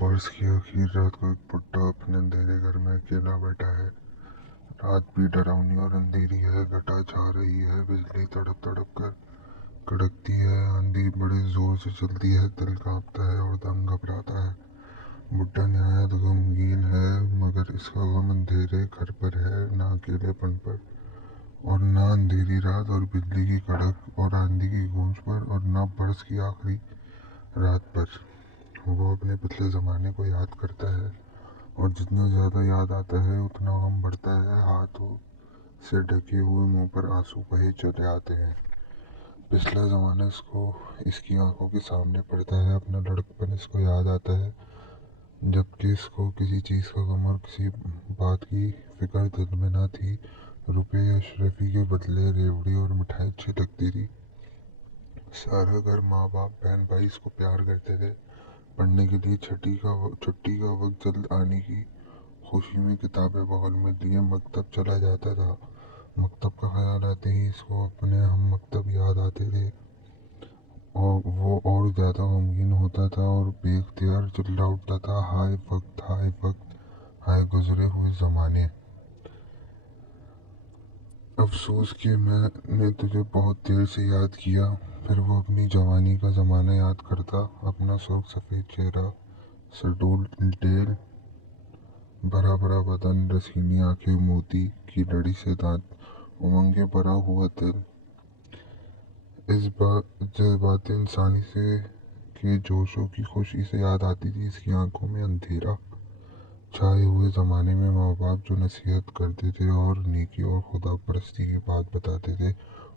برس کی آخر رات کو ایک بڈھا اپنے اندھیرے گھر میں اکیلا بیٹھا ہے۔ رات بھی ڈراؤنی اور اندھیری ہے، گھٹا چھا رہی ہے، بجلی تڑپ تڑپ کر کڑکتی ہے، آندھی بڑے زور سے چلتی ہے، دل کانپتا ہے اور دم گھبراتا ہے۔ بڈھا نہایت غمگین ہے، مگر اس کا غم اندھیرے گھر پر ہے، نہ اکیلے پن پر، اور نہ اندھیری رات اور بجلی کی کڑک اور آندھی کی گونج پر، اور نہ برس کی آخری رات پر۔ وہ اپنے پچھلے زمانے کو یاد کرتا ہے، اور جتنا زیادہ یاد آتا ہے اتنا غم بڑھتا ہے۔ ہاتھوں سے ڈھکے ہوئے منہ پر آنسو بہے چلے آتے ہیں۔ پچھلا زمانہ اس کی آنکھوں کے سامنے پڑتا ہے، اپنا لڑکپن اس کو یاد آتا ہے، جبکہ اس کو کسی چیز کا غم اور کسی بات کی فکر دل میں نہ تھی۔ روپے یا اشرفی کے بدلے ریوڑی اور مٹھائی اچھی لگتی تھی۔ سارا گھر، ماں باپ، بہن بھائی اس کو پیار کرتے تھے۔ پڑھنے کے لیے چھٹی کا وقت جلد آنے کی خوشی میں کتابیں بغل میں لیے مکتب چلا جاتا تھا۔ مکتب کا خیال آتے ہی اس کو اپنے ہم مکتب یاد آتے تھے، اور وہ اور زیادہ غمگین ہوتا تھا اور بے اختیار چلا اٹھتا تھا، ہائے وقت، ہائے وقت، ہائے گزرے ہوئے زمانے! افسوس کہ میں نے تجھے بہت دیر سے یاد کیا۔ پھر وہ اپنی جوانی کا زمانہ یاد کرتا، اپنا سرخ سفید چہرہ، سڈول ڈیل، بھرا بھرا بدن، رسینی آنکھیں، موتی کی لڑی سے دانت، امنگیں بھرا ہوا دل۔ جذباتِ انسانی کے جوشوں کی خوشی سے یاد آتی تھی۔ اس کی آنکھوں میں اندھیرا چھائے ہوئے زمانے میں ماں باپ جو نصیحت کرتے تھے اور نیکی اور خدا پرستی کی بات بتاتے تھے،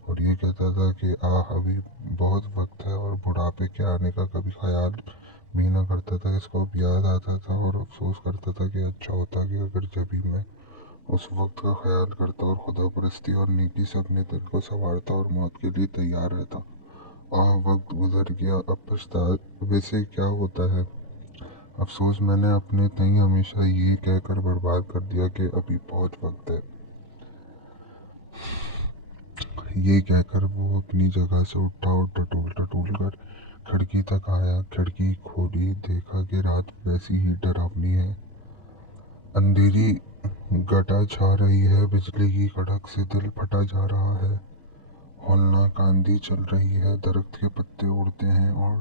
اور یہ کہتا تھا کہ ابھی بہت وقت ہے، اور بڑھاپے کے آنے کا کبھی خیال بھی نہ کرتا تھا۔ اس کو اب یاد آتا تھا اور افسوس کرتا تھا کہ اچھا ہوتا کہ اگر جبھی میں اس وقت کا خیال کرتا اور خدا پرستی اور نیکی سے اپنے دل کو سنوارتا اور موت کے لیے تیار رہتا۔ وقت گزر گیا، اب پچھتاوے سے کیا ہوتا ہے؟ افسوس میں نے اپنے تئیں ہمیشہ یہ کہہ کر برباد کر دیا کہ ابھی بہت وقت ہے۔ یہ کہہ کر وہ اپنی جگہ سے اٹھا اور ٹٹول ٹٹول کر کھڑکی تک آیا۔ کھڑکی کھولی، دیکھا کہ رات ویسی ہی ڈراؤنی ہے، اندھیری گھٹا چھا رہی ہے، بجلی کی کڑک سے دل پھٹا جا رہا ہے، ہولناک آندھی چل رہی ہے، درخت کے پتے اڑتے ہیں اور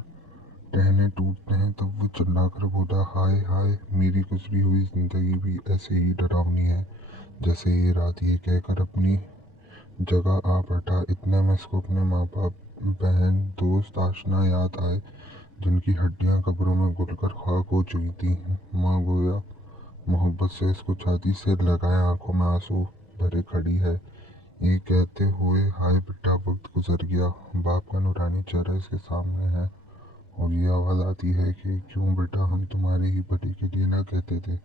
ٹہنے ٹوٹتے ہیں۔ تب وہ چلا کر بولا، ہائے ہائے، میری گزری ہوئی زندگی بھی ایسے ہی ڈراؤنی ہے جیسے یہ رات۔ یہ کہہ کر اپنی جگہ آ بیٹھا۔ اتنے میں اس کو اپنے ماں باپ، بہن، دوست، آشنا یاد آئے، جن کی ہڈیاں قبروں میں گل کر خاک ہو چکی تھیں۔ ماں گویا محبت سے اس کو چھاتی سے لگائے آنکھوں میں آنسو بھرے کھڑی ہے، یہ کہتے ہوئے، ہائے بیٹا، وقت گزر گیا۔ باپ کا نورانی چہرہ اس کے سامنے ہے، اور یہ آواز آتی ہے کہ کیوں بیٹا، ہم تمہاری ہی بھلائی کے لیے نہ کہتے تھے؟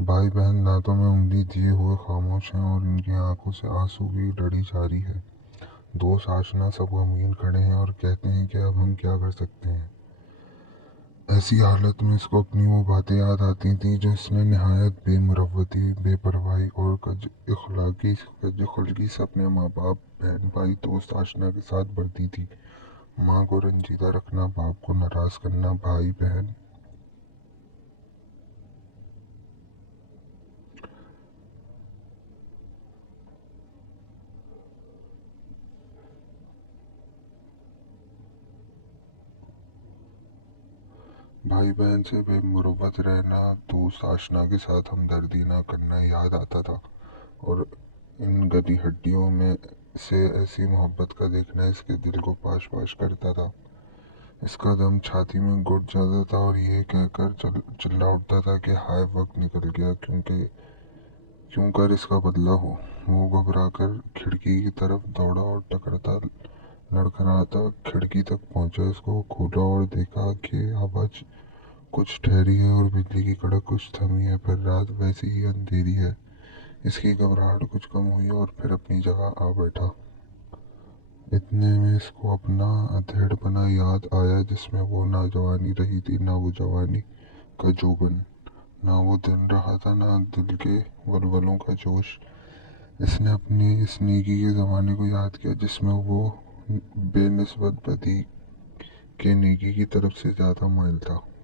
بھائی بہن دانتوں میں انگلی دیے ہوئے خاموش ہیں، اور ان کی آنکھوں سے آنسو کی لڑی جاری ہے۔ دوست، آشنا سب غمگین کھڑے ہیں اور کہتے ہیں کہ اب ہم کیا کر سکتے ہیں؟ ایسی حالت میں اس کو اپنی وہ باتیں یاد آتی تھیں جو اس نے نہایت بے مروتی، بے پرواہی اور کج اخلاقی سے اپنے ماں باپ، بہن بھائی، دوست، آشنا کے ساتھ برتی تھی۔ ماں کو رنجیدہ رکھنا، باپ کو ناراض کرنا، بھائی بہن سے بے مروت رہنا، دوست آشنا کے ساتھ ہمدردی نہ کرنا یاد آتا تھا، اور ان گلی ہڈیوں میں سے ایسی محبت کا دیکھنا اس کے دل کو پاش پاش کرتا تھا۔ اس کا دم چھاتی میں گھٹ جاتا تھا اور یہ کہہ کر چلا اٹھتا تھا کہ ہائے وقت نکل گیا، کیوں کر اس کا بدلہ ہو۔ وہ گھبرا کر کھڑکی کی طرف دوڑا اور لڑکھڑاتا کھڑکی تک پہنچا۔ اس کو کھولا اور دیکھا کہ ہوا کچھ ٹھہری ہے اور بجلی کی کڑک کچھ تھمی ہے، پھر رات ویسی ہی اندھیری ہے۔ اس کی گھبراہٹ کچھ کم ہوئی اور پھر اپنی جگہ آ بیٹھا۔ اتنے میں اس کو اپنا ادھیڑ پنا یاد آیا، جس میں وہ نہ جوانی رہی تھی، نہ وہ جوانی کا جوبن، نہ وہ دن رہا تھا، نہ دل کے ولولوں کا جوش۔ اس نے اپنی اس نیکی کے زمانے کو یاد کیا جس میں وہ بے نسبت بدی کے نیکی کی طرف سے زیادہ مائل تھا۔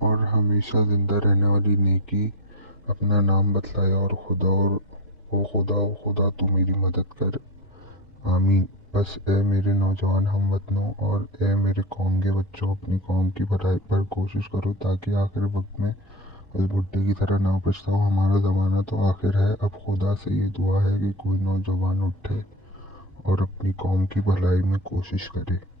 اور ہمیشہ زندہ رہنے والی نیکی اپنا نام بتلائے، اور خدا تو میری مدد کر، آمین۔ بس اے میرے نوجوان ہم وطنوں اور اے میرے قوم کے بچوں، اپنی قوم کی بھلائی پر کوشش کرو تاکہ آخر وقت میں اس بڈھے کی طرح نہ پچھتاؤ۔ ہمارا زمانہ تو آخر ہے، اب خدا سے یہ دعا ہے کہ کوئی نوجوان اٹھے اور اپنی قوم کی بھلائی میں کوشش کرے۔